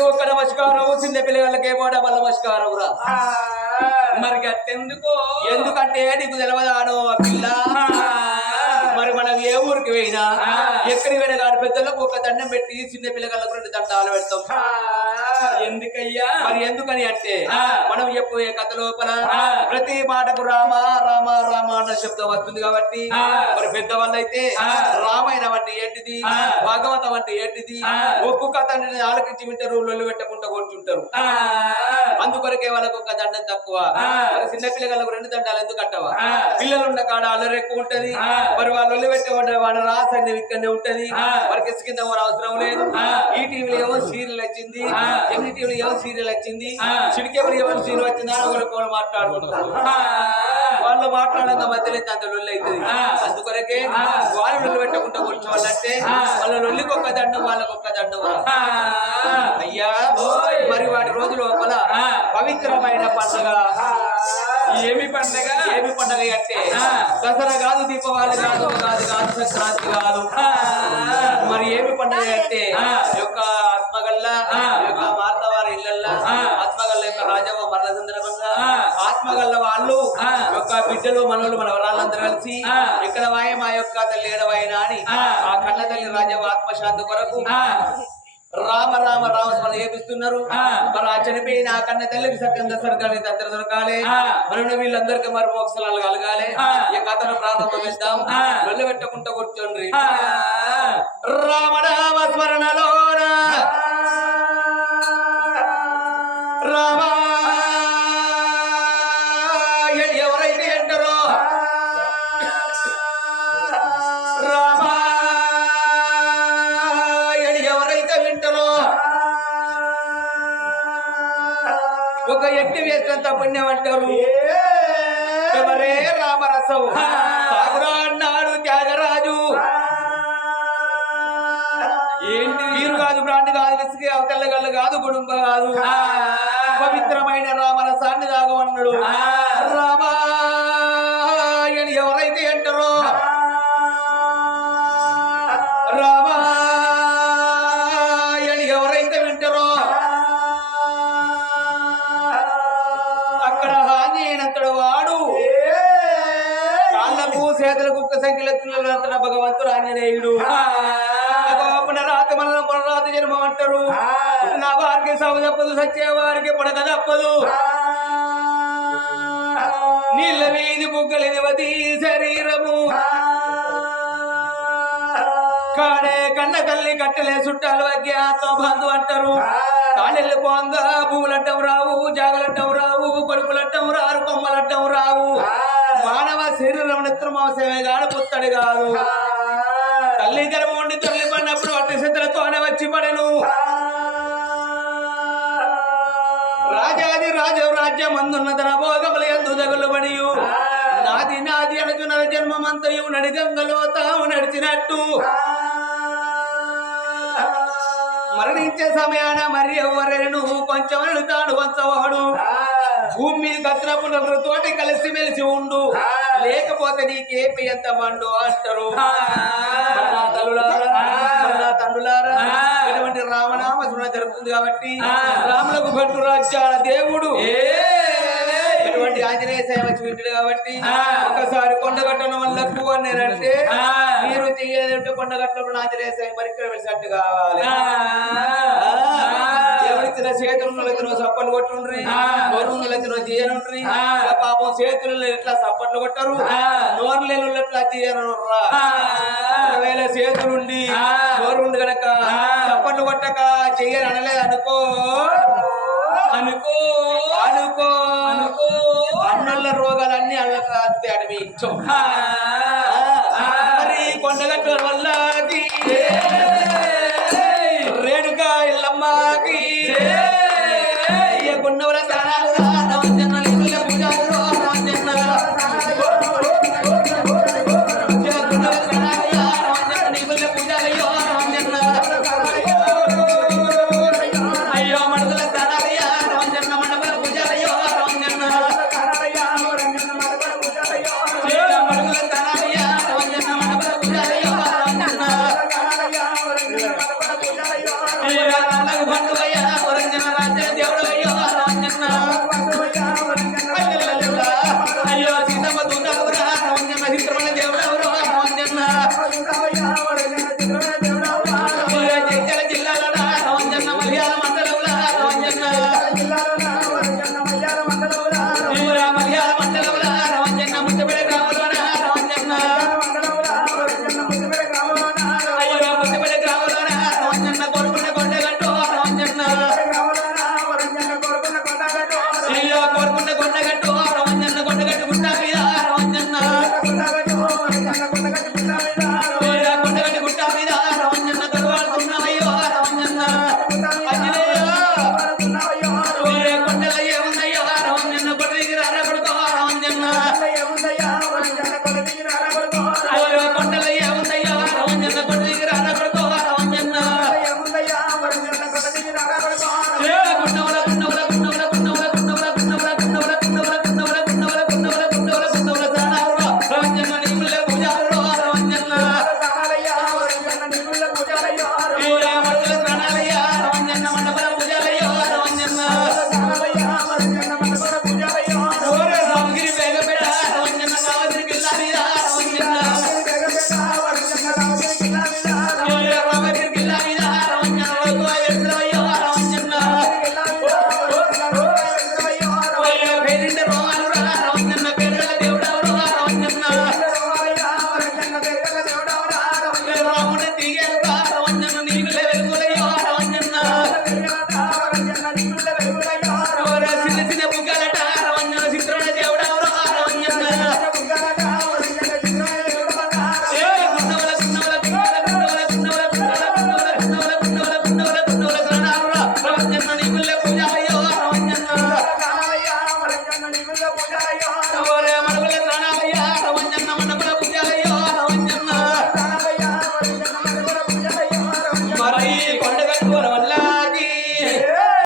పెద్దోళ్ళకి ఒక్క నమస్కారం, చిన్న పిల్లలకి ఏమో డబల్ నమస్కారం రా. మరి అట్టెందుకో? ఎందుకంటే నీకు తెలవదాను పిల్ల. మరి మనం ఏ ఊరికి పోయినా ఎక్కడికి పోయినా కానీ పెద్దలకు ఒక దండం పెట్టి చిన్న పిల్లలకు 2 దండాలు పెడతాం. ఎందుకయ్యా? మరి ఎందుకని అంటే మనం చెప్పే కథ లోపల ప్రతి మాటకు రామ రామ రామ అన్న శబ్దం వస్తుంది కాబట్టి మరి పెద్దవాళ్ళు అయితే రామాయణం అంటే ఏంటిది, భాగవతం అంటే ఏంటిది, ఒక్కొక్క తండ్రిని ఆలకించి వింటారు, లొల్లు పెట్టకుండా కూర్చుంటారు. అందుకొరకే వాళ్ళకు ఒక దండం తక్కువ. మరి చిన్న పిల్లలకు 2 దండాలు ఎందుకు అంటావా? పిల్లలు ఉన్న కాడ అల్లరి ఎక్కువ ఉంటది. మరి వాళ్ళు లొల్లు పెట్టే వాళ్ళ రాసండి ఇక్కడనే ఉంటది. మరి కిస్ కింద అవసరం లేదు. ఈ టీవీలో ఏమో సీరియల్ వచ్చింది, ఎన్ని టీవీలో ఏమో సీరియల్ వచ్చింది, చిడికేవులు ఎవరు సీరియల్ వచ్చిందా ఒకరు మాట్లాడుకుంటారు. వాళ్ళు మాట్లాడంగా మధ్యలో అంత లొల్లి అవుతుంది. అందుకొరకే వాళ్ళు లొల్లి పెట్టకుండా కూర్చోవాలంటే వాళ్ళ లొల్లికి ఒక్క దండం, వాళ్ళకి ఒక్క దండం. అయ్యా మరి వాటి రోజు లోపల పవిత్రమైన పండుగ ఏమి పండుగ? ఏమి పండుగ అంటే దసరా కాదు, దీపావళి కాదు, కాదు కాదు, సంక్రాంతి కాదు. మరి ఏమి పండుగ అంటే యొక్క ఆత్మగల్ల యొక్క మార్తవారి ఇళ్ళల్లా ఆత్మగల్ల యొక్క రాజవ్వ మరణ సందర్భంగా ఆత్మగల్ల వాళ్ళు యొక్క బిడ్డలు మనోళ్ళు మన వరాలందరూ కలిసి ఇక్కడ వాయ మా యొక్క తల్లి ఏడవాయన అని ఆ కన్న తల్లి రాజవ్వ ఆత్మశాంతి కొరకు రామ రామ రామ స్మరణ చేపిస్తున్నారు. మరి ఆ చనిపోయిన ఆ కన్న తల్లికి సత్యంగా స్వర్గాన్ని దగ్గర దొరకాలి. మనం వీళ్ళందరికీ మరి మోక్షాలు కలగాలి. ఈ కథను ప్రారంభిద్దాం. వెళ్ళి పెట్టకుండా కూర్చోండి. రామ రామ స్మరణలోన రామ ఎవరైతే అంటారో రామ ఎవరైతే వింటారో ఒక ఎట్టి వేసినంత పుణ్యం అంటారు. ఎవరే రామరసం సాగురా అన్నాడు త్యాగరాజు. ఏంటి వీరు కాదు, బ్రాండ్ కాదు, విసిగి అవతల్లగల్లు కాదు, గుడుంబ కాదు, పవిత్రమైన రామరసాన్ని తాగమన్నాడు. రామాయణ ఎవరైతే అంటారో రామాయణ ఎవరైతే వింటారో అక్కడ హాని అయినంతడు వాడు కాళ్ళకు చేతులకు కుక్క సంఖ్యల భగవంతుడు ఆంజనేయుడు. పునరాత మరణ పునరాత జన్మం అంటారు. నా వారికి సాగు తప్పదు, సచ్చే వారికి పడక తప్పదు. నీళ్ళ వీధి బుగ్గలివది శరీరము కాడే కన్న తల్లి కట్టలే చుట్టాలు అజ్ఞాత బంధు అంటారు. కాళ్ళెళ్ళు పోంగా భూములట్టం రావు, జాగలట్టం రావు, కొడుకులట్టం రారు, కొమ్మలట్టం రావు. మానవ శరీరం నిత్రమాంసమే గాడు పుత్తడి కాదు. తల్లి గర్భం ఉండి తల్లి పడినప్పుడు అట్టి సిద్ధలతోనే వచ్చి పడను. రాజాది రాజు రాజ్యం అందున్న తన భోగముల ఎందు దగులు పడియు నాది నాది అనుచున్న జన్మమంతయు నడిగంగలో తాము నడిచినట్టు మరణించే సమయాన మరి ఎవరేను కొంచెం తాడు వంచవాడు. భూమి మీద కత్తినప్పుడు తోటి కలిసి మెలిసి ఉండు, లేకపోతే నీకేపి ఎంత మండు అంటారు. తండ్రులారా ఇటువంటి రామనామ స్మరణ జరుగుతుంది కాబట్టి రాములకు భట్టు రాజ్యాల దేవుడు ఇటువంటి ఆంజనేయ సేవ చూపించాడు కాబట్టి ఒకసారి కొండగట్టడం వల్లకు అన్నారంటే మీరు చెయ్యేదంటే కొండగట్టడం ఆంజనేయ సేవ పరిక్రమ వెళ్ళినట్టు కావాలి. ఎవరిచ్చిన చేతులు సప్పట్లు కొట్టుండ్రి, నోరులెత్తిన చేయనుండ్రి. పాపం చేతులు ఎట్లా సప్పట్లు కొట్టరు, నోరు లేని ఎట్లా చేయనుర్రా. ఒకవేళ చేతులుండి నోరుండి గనక సప్పట్లు కొట్టక చెయ్యని అనలేదు అనుకో అనుకో అనుకో అనుకో అన్నుల రోగాలన్నీ అళ్ళకు అంతే అడవి ఇచ్చో. మరి కొండగట్ల వల్ల రేణుకా ఇల్లమ్మకి గున్నవల స్థానాలు పండుగ కనబడగా